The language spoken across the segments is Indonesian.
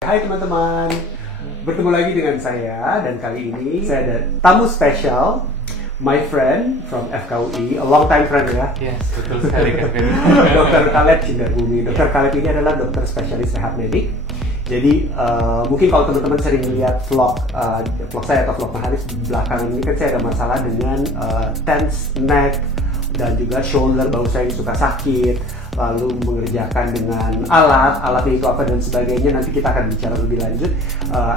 Hai teman-teman, bertemu lagi dengan saya dan kali ini saya ada tamu spesial, my friend from FKUI, a long time friend ya. Yes, betul sekali Kevin. Dr. Caleb Cindarbumi. Dr. Caleb ini adalah dokter spesialis rehab medik. Jadi mungkin kalau teman-teman sering melihat vlog saya atau vlog Pak Haris belakangan ini kan saya ada masalah dengan tense neck dan juga shoulder, bahu saya yang suka sakit, lalu mengerjakan dengan alatnya itu apa dan sebagainya. Nanti kita akan bicara lebih lanjut.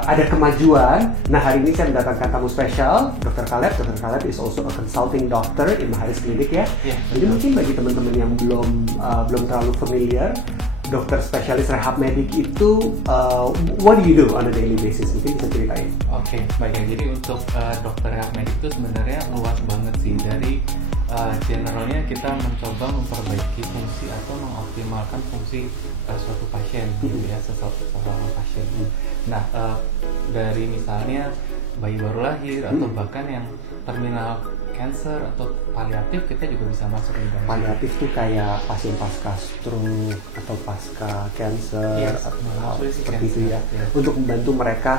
Ada kemajuan. Nah, hari ini saya mendatangkan tamu spesial, Dr. Caleb. Dr. Caleb is also a consulting doctor in Maharis Clinic ya. Yeah. Jadi mungkin bagi teman-teman yang belum terlalu familiar, dokter spesialis rehab medik itu what do you do on a daily basis? Mungkin bisa ceritain. Oke, baik ya. Jadi untuk dokter rehab medik itu sebenarnya luas banget sih. Dari generalnya kita mencoba memperbaiki fungsi atau mengoptimalkan fungsi suatu pasien, gitu ya, seseorang pasien. Nah, dari misalnya bayi baru lahir atau bahkan yang terminal cancer atau paliatif, kita juga bisa masuk di dalam. Paliatif tuh kayak pasien pasca stroke atau pasca cancer atau seperti itu ya. Untuk membantu mereka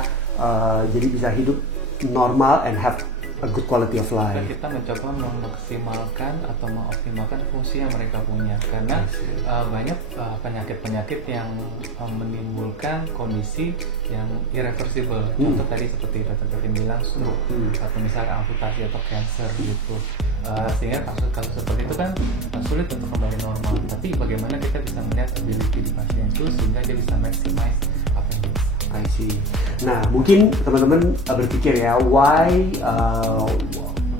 jadi bisa hidup normal and have a good quality of life. Dan kita mencoba memaksimalkan atau mengoptimalkan fungsi yang mereka punya, karena banyak penyakit-penyakit yang menimbulkan kondisi yang irreversible. Contoh tadi seperti Dr. Kevin bilang stroke atau misalnya amputasi atau cancer gitu. Sehingga kasus-kasus seperti itu kan sulit untuk kembali normal. Tapi bagaimana kita bisa melihat ability di pasien itu sehingga dia bisa maximize apa yang dia bisa. I see. Nah, mungkin teman-teman berpikir ya, why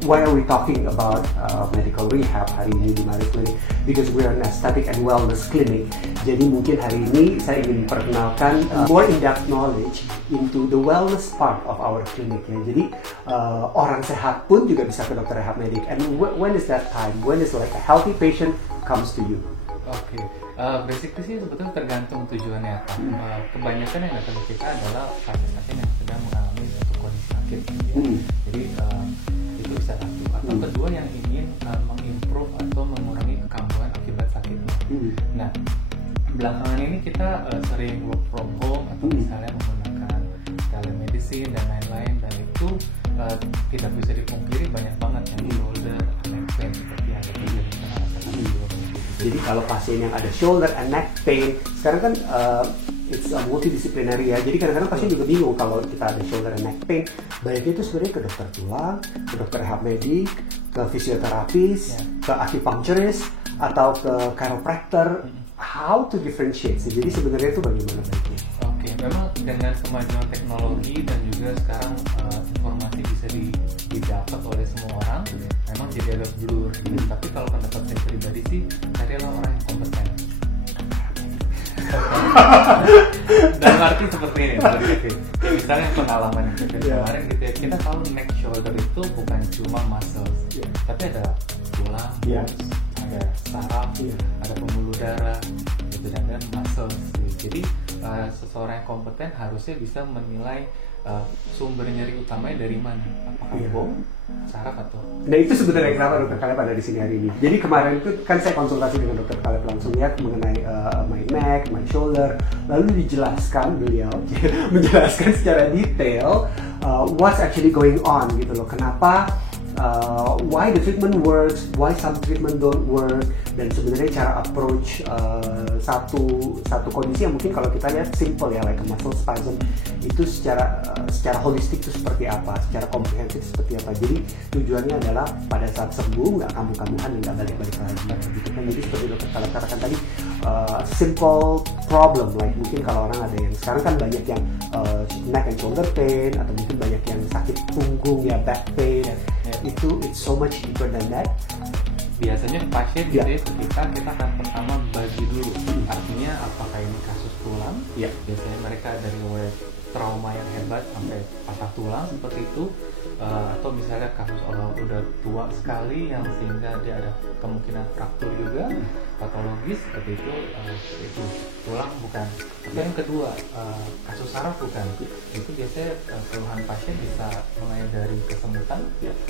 are we talking about medical rehab hari ini di Maharis Clinic? Because we are an aesthetic and wellness clinic. Jadi mungkin hari ini saya ingin perkenalkan more in-depth knowledge into the wellness part of our clinic ya. Jadi orang sehat pun juga bisa ke dokter rehab medik. And when is that time? When is like a healthy patient comes to you? Oke. Basically sih sebetulnya tergantung tujuannya apa. Kebanyakan yang datang ke kita adalah pasien-pasien yang sedang mengalami suatu kondisi sakit ya. Jadi itu bisa satu. Atau kedua yang ingin mengimprove atau mengurangi kekambuhan akibat sakitnya. Nah, belakangan ini kita sering work from home atau misalnya menggunakan telemedicine dan lain-lain, dan itu tidak bisa dipungkiri banyak banget yang shoulder neck pain seperti yang kita rasakan di rumah. Jadi kalau pasien yang ada shoulder and neck pain, sekarang kan it's a multidisciplinary ya. Jadi kadang-kadang pasien juga bingung kalau kita ada shoulder and neck pain. Baiknya itu sebenarnya ke dokter tulang, ke dokter rehab medik, ke fisioterapis, ke acupuncturist, atau ke chiropractor. How to differentiate? Jadi sebenarnya itu bagaimana baiknya? Oke, memang dengan kemajuan teknologi dan juga sekarang informasi bisa didapat oleh semua orang, memang jadi agak blur. Tapi kalau pendapat saya pribadi sih, carilah orang yang kompeten. Dalam arti seperti ini, misalnya pengalaman kemarin gitu ya, kita tahu neck shoulder itu bukan cuma muscles, tapi ada tulang, ada saraf, ada pembuluh darah, gitu, dan muscles. Jadi seseorang yang kompeten harusnya bisa menilai sumber nyeri utamanya dari mana, apakah bom, saraf atau. Nah, itu sebenarnya kenapa dokter Caleb ada di sini hari ini. Jadi kemarin itu kan saya konsultasi dengan dokter Caleb, langsung lihat mengenai my neck, my shoulder, lalu dijelaskan beliau menjelaskan secara detail what's actually going on gitu loh. Kenapa why the treatment works, why some treatment don't work, dan sebenarnya cara approach satu kondisi yang mungkin kalau kita lihat simple ya, like a muscle spasm, itu secara holistik itu seperti apa, secara komprehensif seperti apa. Jadi tujuannya adalah pada saat sembuh nggak kambuh-kambuhan dan nggak balik-balik lagi gitu kan. Jadi seperti dokter Caleb katakan tadi, simple problem, like mungkin kalau orang ada yang sekarang kan banyak yang neck and shoulder pain, atau mungkin banyak yang sakit punggung ya, back pain. Itu it's so much deeper than that. Biasanya pasien gitu ya, kita akan pertama bagi dulu, artinya apakah ini kasus tulang, biasanya mereka dari trauma yang hebat sampai patah tulang seperti itu, atau misalnya kasus udah tua sekali yang sehingga dia ada kemungkinan fraktur juga, patologis seperti itu tulang bukan. Tapi yang kedua, kasus saraf bukan. Itu biasanya keluhan pasien bisa mulai dari kesemutan,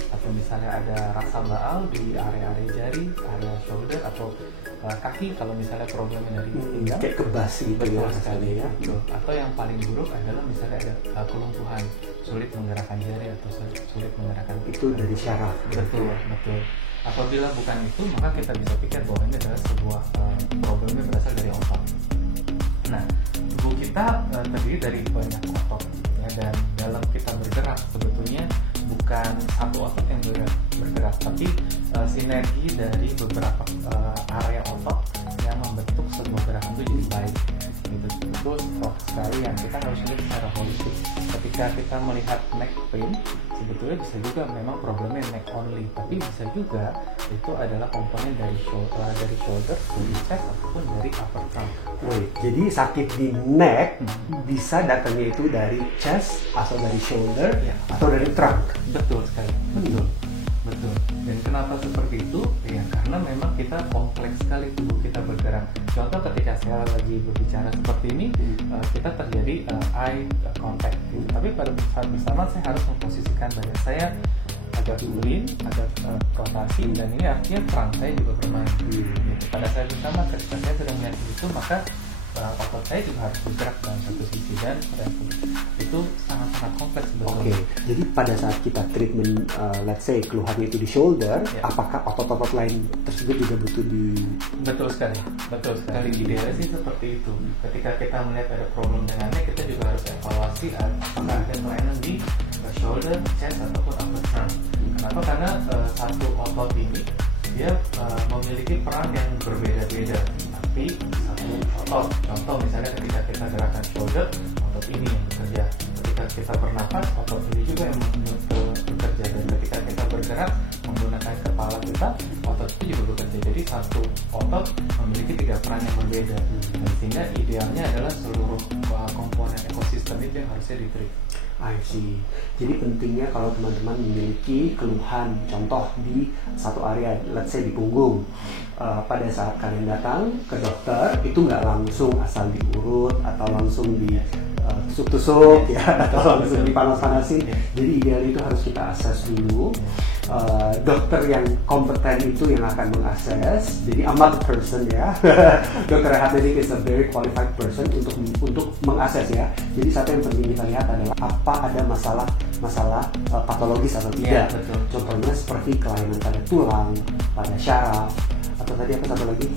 atau misalnya ada rasa baal di area-area jari, area shoulder, atau kaki kalau misalnya problemnya dari pinggang, kayak kebas gitu betul ya sekali ya. betul. Atau yang paling buruk adalah misalnya ada kelumpuhan, sulit menggerakkan jari atau sulit menggerakkan Itu dari syaraf. betul betul. Apabila bukan itu, maka kita bisa pikir bahwa ini adalah sebuah problem yang berasal dari otot. Nah, tubuh kita terdiri dari banyak otot ya, dan dalam kita bergerak sebetulnya bukan satu otot yang bergerak, tapi sinergi dari beberapa area otot yang membentuk sebuah gerakan itu jadi baik. Itu sekali yang kita harus lihat secara holistik. Ketika kita melihat neck pain, sebetulnya bisa juga memang problemnya neck only, tapi bisa juga itu adalah komponen dari shoulder, dari chest ataupun dari upper trunk. Wait, jadi sakit di neck bisa datangnya itu dari chest atau dari shoulder atau dari trunk. Betul sekali, betul. Dan kenapa seperti itu? Ya karena memang kita kompleks sekali tubuh kita bergerak. Contoh ketika saya lagi berbicara seperti ini, kita terjadi eye contact. Gitu. Tapi pada saat bersama saya harus memposisikan badan saya agak turun, agak rotasi, dan ini artinya trunk saya juga bermain. Gitu. Pada saat bersama ketika saya sedang melihat itu, maka otot saya juga harus bergerak dalam satu sisi, dan itu sangat-sangat kompleks sebetulnya. Oke, jadi pada saat kita treatment, let's say keluhannya itu di shoulder, apakah otot-otot lain tersebut juga butuh di? Betul sekali. Idealnya sih seperti itu. Ketika kita melihat ada problem dengannya, kita juga harus evaluasi apakah ada kelainan di shoulder, chest ataupun upper trunk. Kenapa? Karena satu otot ini dia memiliki peran yang berbeda-beda. Tapi satu otot, contoh misalnya ketika kita gerakan shoulder, otot ini yang bekerja. Ketika kita bernapas, otot ini juga yang bekerja. Dan ketika kita bergerak menggunakan kepala kita, otot itu juga bekerja. Jadi satu otot memiliki 3 peran yang berbeda. Dan sehingga idealnya adalah seluruh komponen ekosistem itu yang harusnya di-treat. I see. Jadi pentingnya kalau teman-teman memiliki keluhan, contoh di satu area, let's say di punggung, pada saat kalian datang ke dokter itu nggak langsung asal diurut atau langsung ditusuk-tusuk ya, atau langsung dipanas-panasin. Jadi ideal itu harus kita akses dulu. Dokter yang kompeten itu yang akan mengakses. Jadi I'm not the person ya. Dokter rehabilitator is a very qualified person untuk mengakses ya. Jadi satu yang penting kita lihat adalah apa ada masalah patologis atau tidak. Contohnya seperti kelainan pada tulang, pada syaraf, atau tadi apa satu lagi?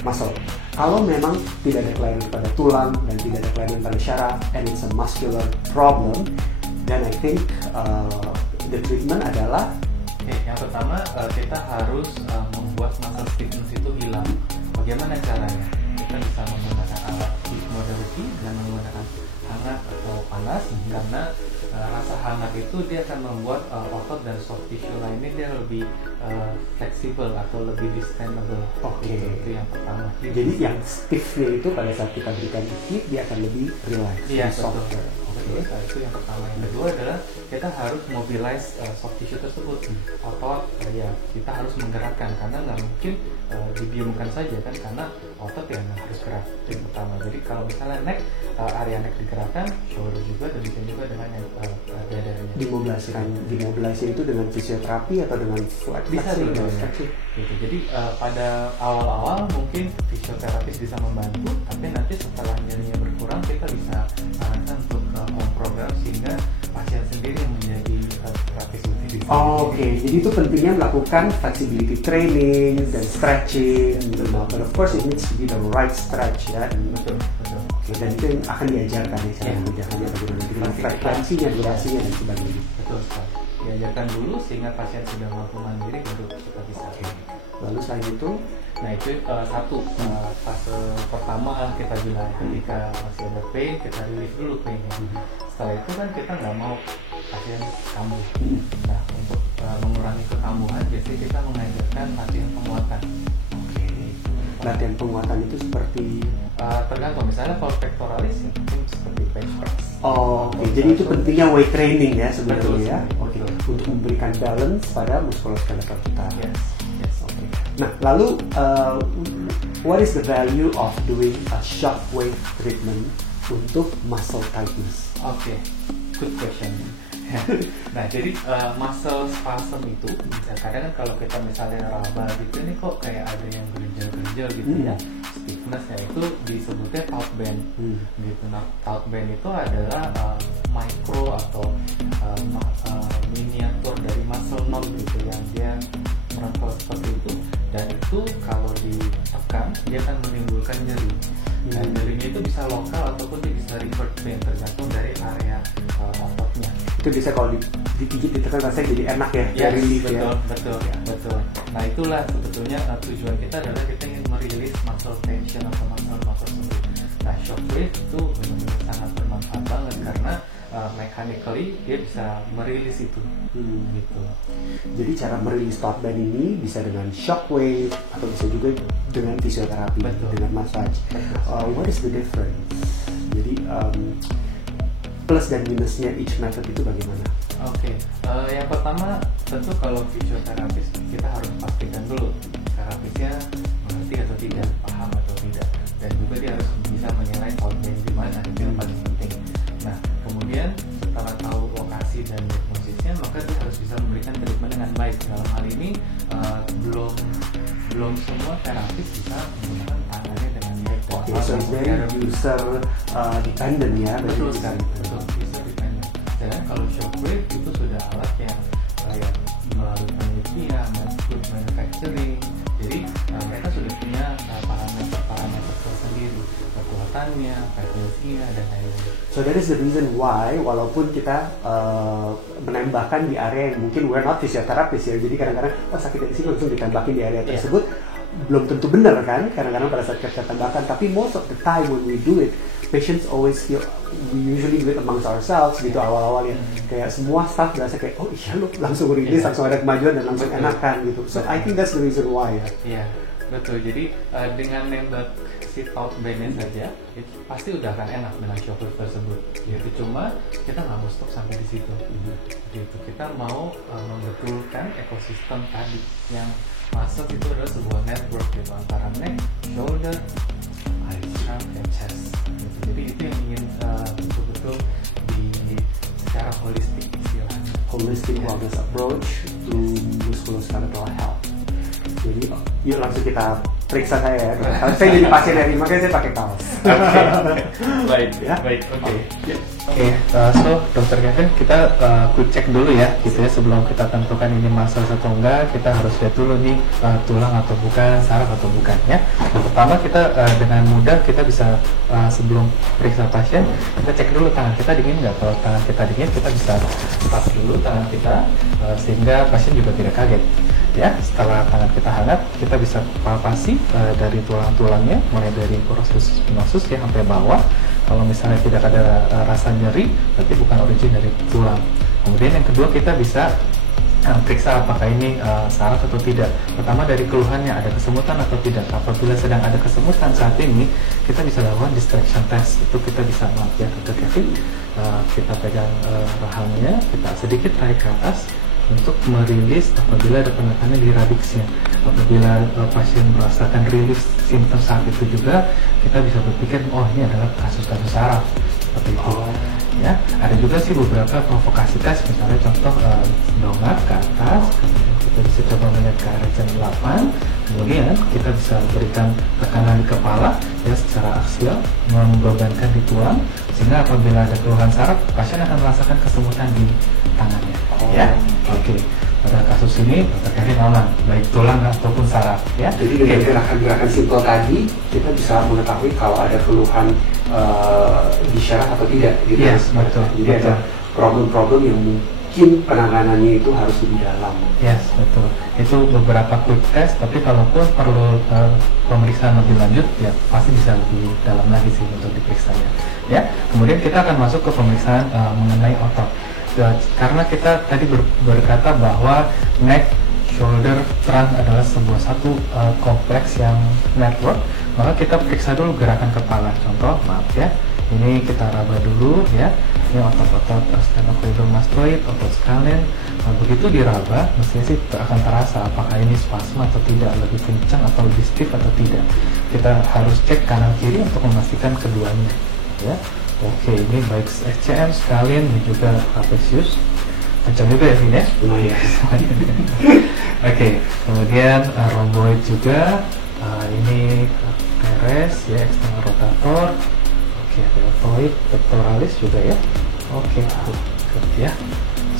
Muscle. Kalau memang tidak ada kelainan pada tulang dan tidak ada kelainan pada syaraf, and it's a muscular problem, then I think the treatment adalah yang pertama kita harus membuat muscle stiffness itu hilang. Bagaimana caranya? Kita bisa menggunakan alat heat modality dan menggunakan hangat atau panas, karena rasa hangat itu dia akan membuat otot dan soft tissue lainnya dia lebih fleksibel atau lebih distendable. Oke. Itu yang pertama. Jadi yang stiffnya itu pada saat kita berikan heat dia akan lebih relax, iya, lebih softer. Itu yang pertama. Yang kedua adalah kita harus mobilize soft tissue tersebut. Otot kita harus menggerakkan, karena nggak mungkin didiamkan saja kan, karena otot yang harus gerak. Itu yang pertama. Jadi kalau misalnya neck, area neck digerakkan, shoulder juga, dan bisa juga dengan yang dadanya. Dimobilisasi itu dengan fisioterapi atau dengan bisa juga gitu. Jadi pada awal-awal mungkin fisioterapis bisa membantu, tapi nanti setelah nyerinya berkurang kita bisa sarankan untuk home program, sehingga pasien sendiri yang menjadi terapis itu. Oke, jadi itu pentingnya melakukan flexibility training dan stretching, but of course it needs to be the right stretch ya. Betul. Oke, dan itu yang akan diajarkan ya, cara mengerjakannya bagaimana, dengan frekuensinya, durasinya dan sebagainya. Betul sekali. Diajarkan dulu sehingga pasien sudah mampu mandiri, baru kita bisa. Lalu selain itu, nah itu satu fase pertama kita bilang, ketika masih ada pain kita relief dulu painnya. Setelah itu kan kita nggak mau pasien kambuh. Nah untuk mengurangi kekambuhan biasanya kita mengajarkan latihan penguatan. Oke. Latihan penguatan itu seperti tergantung, misalnya kalau pectoralis ya mungkin seperti bench press. Oke. Jadi itu pentingnya weight training ya sebenarnya ya. Oke. Untuk memberikan balance pada muskuloskeletal kita. Yes. Oke. Nah, lalu what is the value of doing a shockwave treatment untuk muscle tightness? Oke. Good question. Nah, jadi muscle spasm itu bisa kadang kan kalau kita misalnya raba gitu, ini kok kayak ada yang gerjel-gerjel gitu ya, stiffness ya, itu disebutnya taut band gitu. Nah, taut band itu adalah micro atau miniatur dari muscle knot gitu yang dia merangkul seperti itu, dan itu kalau ditekan dia akan menimbulkan nyeri. Nah, nyerinya itu bisa lokal ataupun dia bisa revert pain tergantung dari area ototnya. Itu bisa kalau digigit itu kan rasanya jadi enak ya, Yes, relief betul, ya. betul. Nah, itulah sebetulnya tujuan kita adalah kita ingin merilis muscle tension atau muscle tersebut. Nah, shockwave itu benar-benar sangat bermanfaat banget karena mechanically dia bisa merilis itu. Gitu. Jadi cara merilis taut band ini bisa dengan shockwave atau bisa juga dengan fisioterapi, dengan massage. What is the difference? Jadi plus dan minusnya each method itu bagaimana? Oke, yang pertama tentu kalau fisioterapis kita harus pastikan dulu terapisnya mengerti atau tidak, paham atau tidak, dan juga dia harus bisa menilai taut band di mana, itu yang paling penting. Nah, kemudian setelah tahu lokasi dan diagnosisnya, maka dia harus bisa memberikan treatment dengan baik. Dalam hal ini belum semua terapis bisa menggunakan tangannya dengan baik. Oke, so it's very user dependent ya. Betul sekali, betul, user dependent. Dan kalau shockwave itu sudah alat yang kayak melalui penelitian, manufacturing, jadi mereka sudah punya parameter tersendiri, kekuatannya, frekuensinya, dan lain-lain. So that is the reason why walaupun kita menembakkan di area yang mungkin we're not physiotherapist ya, jadi kadang-kadang sakit dari sini langsung ditembakin di area tersebut, belum tentu benar kan, kadang-kadang pada saat kita tembakan, tapi most of the time when we do it, patients always feel, we usually do it amongst ourselves gitu awal-awalnya, kayak semua staff berasa kayak oh iya loh, langsung rilis, langsung ada kemajuan dan langsung enakan gitu. So I think that's the reason why ya. Iya, betul. Jadi dengan nembak si taut bandnya saja itu pasti udah akan enak dengan shockwave tersebut. Gitu. Cuma kita nggak mau stop sampai di situ. Gitu. Kita mau membetulkan ekosistem tadi yang masuk itu adalah sebuah network gitu antara neck, shoulder, arm, dan chest. Gitu. Jadi itu yang ingin betul-betul di secara holistik istilahnya. Holistic wellness approach to musculoskeletal health. Jadi yuk langsung kita periksa saya ya. Saya jadi pasien hari ini, makanya saya pakai kaos. Baik, ya. Baik, oke. So Dokter Kevin, kita quick check dulu ya, gitu ya, sebelum kita tentukan ini muscle atau enggak, kita harus lihat dulu nih tulang atau bukan, saraf atau bukan ya. Yang pertama kita dengan mudah kita bisa sebelum periksa pasien, kita cek dulu tangan kita dingin nggak. Kalau tangan kita dingin, kita bisa pas dulu tangan kita sehingga pasien juga tidak kaget. Ya, setelah tangan kita hangat, kita bisa palpasi dari tulang-tulangnya, mulai dari porosus spinosus ya sampai bawah. Kalau misalnya tidak ada rasa nyeri, berarti bukan origin dari tulang. Kemudian yang kedua, kita bisa periksa apakah ini saraf atau tidak. Pertama dari keluhannya, ada kesemutan atau tidak. Apabila sedang ada kesemutan saat ini, kita bisa lakukan distraction test. Itu kita bisa maaf ya Dr. Kevin, kita pegang rahangnya, kita sedikit tarik ke atas untuk merilis apabila ada penekanan di radiksnya. Apabila pasien merasakan rilis simptom saat itu juga, kita bisa berpikir oh ini adalah kasus-kasus saraf seperti itu. Ya, ada juga sih beberapa provokasi tes, misalnya contoh dongak ke atas, kemudian kita bisa coba melihat ke arah jam 8, kemudian kita bisa berikan tekanan di kepala ya secara aksial, membebankan di tulang, sehingga apabila ada keluhan saraf, pasien akan merasakan kesemutan di tangannya. Ya, oke. Pada kasus ini Dr. Kevin aman, baik tulang ataupun saraf. Ya. Jadi dengan gerakan-gerakan simpel tadi, kita bisa mengetahui kalau ada keluhan di syaraf atau tidak. Gitu. Yes, betul. Jadi ada problem-problem yang mungkin penanganannya itu harus lebih dalam. Yes, betul. Itu beberapa quick test, tapi kalaupun perlu pemeriksaan lebih lanjut, ya pasti bisa lebih dalam lagi sih untuk diperiksa ya. Ya. Kemudian kita akan masuk ke pemeriksaan mengenai otot. Karena kita tadi berkata bahwa neck, shoulder, trunk adalah sebuah satu kompleks yang network, maka kita periksa dulu gerakan kepala. Contoh, maaf ya, ini kita raba dulu ya, ini otot-otot sternocleidomastoid, otot scalene. Nah, begitu diraba, mestinya sih akan terasa apakah ini spasma atau tidak, lebih kencang atau lebih stiff atau tidak. Kita harus cek kanan kiri untuk memastikan keduanya ya. Oke, ini baik SCM, scalene dan juga trapezius. Kencang juga ya Vin ya? Lumayan. Oke, kemudian rhomboid juga. Ini teres ya, external rotator. Oke, deltoid, pectoralis juga ya. Oke, good ya.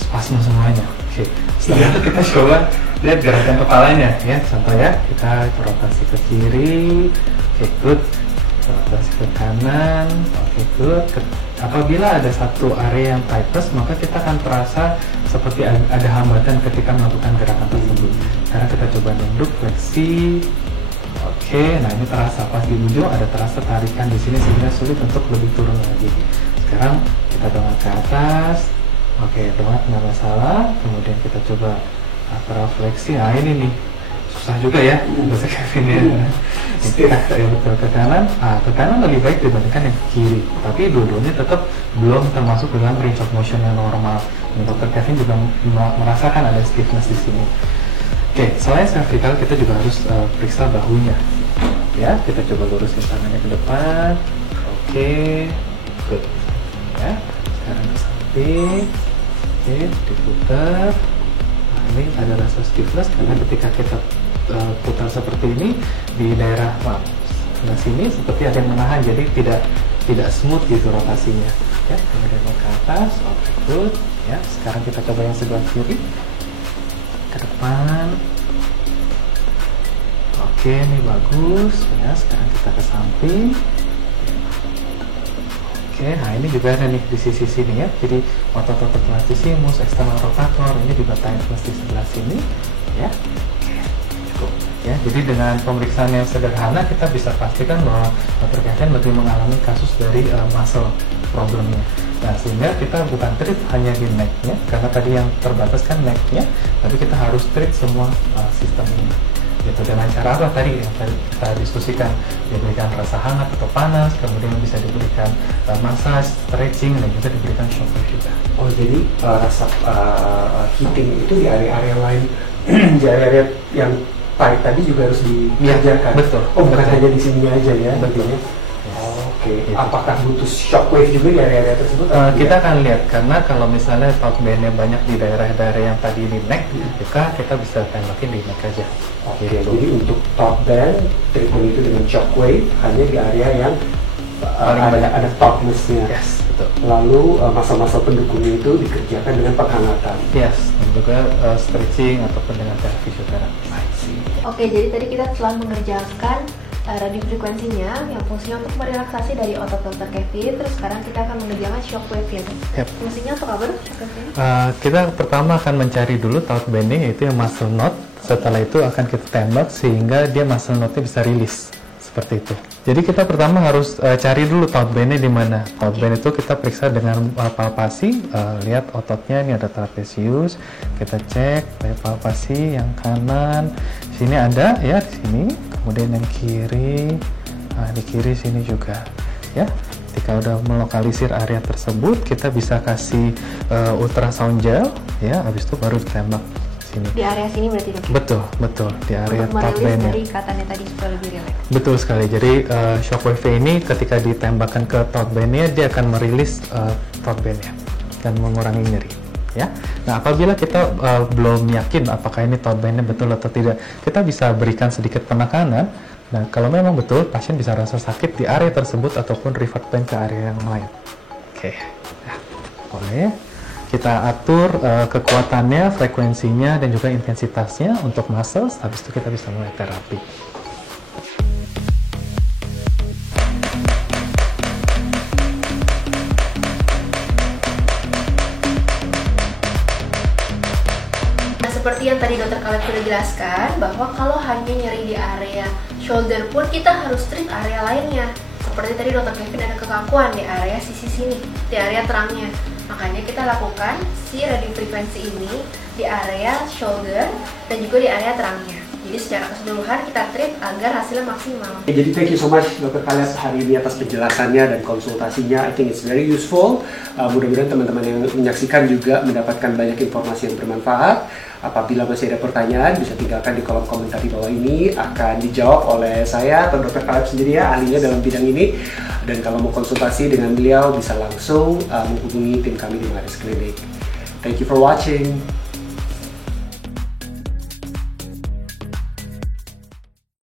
Spasme semuanya. Oke, setelah itu kita coba lihat gerakan kepalanya ya. Contoh ya, kita rotasi ke kiri. Oke, good. Rotasi ke kanan. Oke, good. Apabila ada satu area yang tightness, maka kita akan terasa seperti ada hambatan ketika melakukan gerakan tersebut. Sekarang kita coba nunduk, fleksi. Oke, nah ini terasa pas di ujung ada terasa tarikan di sini sehingga sulit untuk lebih turun lagi. Sekarang kita dongak ke atas. Oke, dongak nggak masalah. Kemudian kita coba fleksi. Nah ini nih susah juga ya bahasa Kevin ya. Betul ke kanan. Ke kanan lebih baik dibandingkan yang ke kiri. Tapi dua-duanya tetap belum termasuk dengan range of motion yang normal. Dr. Kevin juga merasakan ada stiffness di sini. Oke, selain cervical kita juga harus periksa bahunya. Ya, kita coba lurusin tangannya ke depan. Oke, good. Ya, sekarang ke samping. Oke, diputar. Nah, ini ada rasa stiffness karena ketika kita putar seperti ini di daerah sebelah sini seperti ada yang menahan, jadi tidak smooth gitu rotasinya. Ya, kemudian ke atas. Oke, good. Ya, sekarang kita coba yang sebelah kiri. Ke depan. Oke, ini bagus ya. Sekarang kita ke samping. Oke, nah ini juga ada nih di sisi sini ya. Jadi otot-otot latissimus, external rotator ini juga tightness di sebelah sini ya. Oke, cukup ya. Jadi dengan pemeriksaan yang sederhana kita bisa pastikan bahwa Dr. Kevin lebih mengalami kasus dari muscle problemnya. Nah, sehingga kita bukan treat hanya di neck-nya, karena tadi yang terbatas kan neck-nya, tapi kita harus treat semua sistem ini. Gitu, dengan cara apa tadi yang tadi kita diskusikan, diberikan rasa hangat atau panas, kemudian bisa diberikan massage, stretching, dan juga diberikan shockwave juga. Oh, jadi rasa heating itu di area-area lain, di area yang tight tadi juga harus diajarkan? Ya, betul. Oh, bukan betul. hanya di sini aja ya? Betul. Oke. Apakah butuh shockwave juga di area-area tersebut? Kita akan lihat, karena kalau misalnya top band-nya banyak di daerah-daerah yang tadi di neck, kita bisa tembakin di neck aja. Oke, jadi untuk top band, treatment itu dengan shockwave hanya di area yang ada tightness-nya. Yes, betul. Lalu masa-masa pendukungnya itu dikerjakan dengan penghangatan. Yes, dan juga stretching ataupun dengan fisioterapi. Oke, jadi tadi kita telah mengerjakan radiofrekuensinya yang fungsinya untuk merelaksasi dari otot Dr. Kevin. Terus sekarang kita akan mengerjakan shockwave ya. Yep. Fungsinya untuk apa, Dr. Kevin? Kita pertama akan mencari dulu taut bending, yaitu yang muscle knot. Setelah itu akan kita tembak sehingga dia muscle knotnya bisa rilis seperti itu. Jadi kita pertama harus cari dulu taut bendnya di mana. Taut bend itu kita periksa dengan palpasi. Lihat ototnya, ini ada trapesius. Kita cek palpasi yang kanan. Sini ada ya, di sini. Kemudian yang kiri, di kiri sini juga ya. Ketika udah melokalisir area tersebut, kita bisa kasih ultrasound gel ya, habis itu baru ditembak sini. Di area sini berarti dok? Betul di area top band-nya. Dari ikatannya tadi supaya lebih rileks. Betul sekali. Jadi shockwave ini ketika ditembakkan ke top band-nya, dia akan merilis top band-nya dan mengurangi nyeri. Ya, nah apabila kita belum yakin apakah ini top band-nya betul atau tidak, kita bisa berikan sedikit penekanan. Nah, kalau memang betul, pasien bisa rasa sakit di area tersebut ataupun revert pain ke area yang lain. Oke, ya, boleh. Kita atur kekuatannya, frekuensinya, dan juga intensitasnya untuk muscle. Habis itu kita bisa mulai terapi. Seperti yang tadi Dr. Caleb sudah jelaskan, bahwa kalau hanya nyeri di area shoulder pun kita harus treat area lainnya. Seperti tadi Dr. Kevin ada kekakuan di area sisi sini, di area terangnya. Makanya kita lakukan si radiofrekuensi ini di area shoulder dan juga di area terangnya. Jadi secara keseluruhan kita treat agar hasilnya maksimal. Jadi thank you so much Dr. Caleb hari ini atas penjelasannya dan konsultasinya. I think it's very useful. Mudah-mudahan teman-teman yang menyaksikan juga mendapatkan banyak informasi yang bermanfaat. Apabila masih ada pertanyaan, bisa tinggalkan di kolom komentar di bawah ini. Akan dijawab oleh saya atau Dr. Caleb sendiri ya, ahlinya dalam bidang ini. Dan kalau mau konsultasi dengan beliau, bisa langsung menghubungi tim kami di Maris Clinic. Thank you for watching.